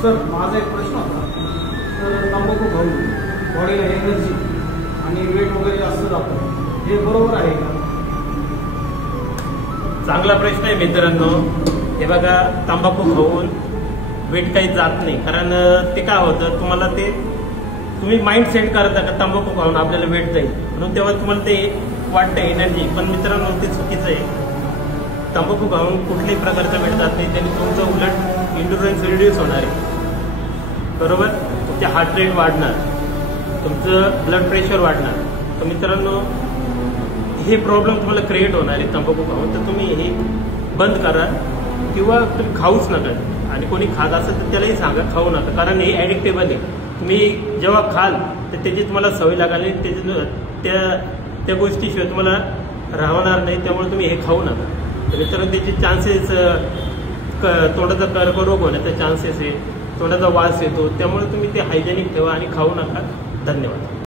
Sir माझा एक प्रश्न होता. तर तंबाखू खाऊन बॉडीला एनर्जी आणि वेट वगैरे जास्त जातं, हे बरोबर आहे का? चांगला प्रश्न आहे मित्रांनो. हे बघा, तंबाखू खाऊन वेट काही जात नाही. कारण ते काय होतं, तुम्हाला ते तुम्ही माइंड सेट करता का तंबाखू खाऊन आपल्याला वेट जाईल म्हणून, तेव्हा तुम्हाला ते वाटतं एनर्जी. पण मित्रांनो, ते चुकीचं आहे. तंबाखू खाऊन कुठल्याही प्रकारचा वेट जात नाही. त्याने तुमचं उलट इंडुरन्स रिड्यूस होणार आहे, बरोबर. तुमचे हार्ट रेट वाढणार, तुमचं ब्लड प्रेशर वाढणार. तर मित्रांनो, हे प्रॉब्लेम तुम्हाला क्रिएट होणार आहे तंबाखू खाऊन. तर तुम्ही हे बंद करा किंवा तुम्ही खाऊच नका. आणि कोणी खात असेल तर त्यालाही सांगा खाऊ नका, कारण हे ॲडिक्टेबल आहे. तुम्ही जेव्हा खाल तर त्याची तुम्हाला सवय लागाली, त्या गोष्टीशिवाय तुम्हाला राहणार नाही. त्यामुळे तुम्ही हे खाऊ नका. तर मित्रांनो, त्याचे चान्सेस तोंडाचा कर्करोग होण्याचा चान्सेस आहे, तोंडाचा वास येतो. त्यामुळे तुम्ही ते हायजेनिक ठेवा आणि खाऊ नका. धन्यवाद.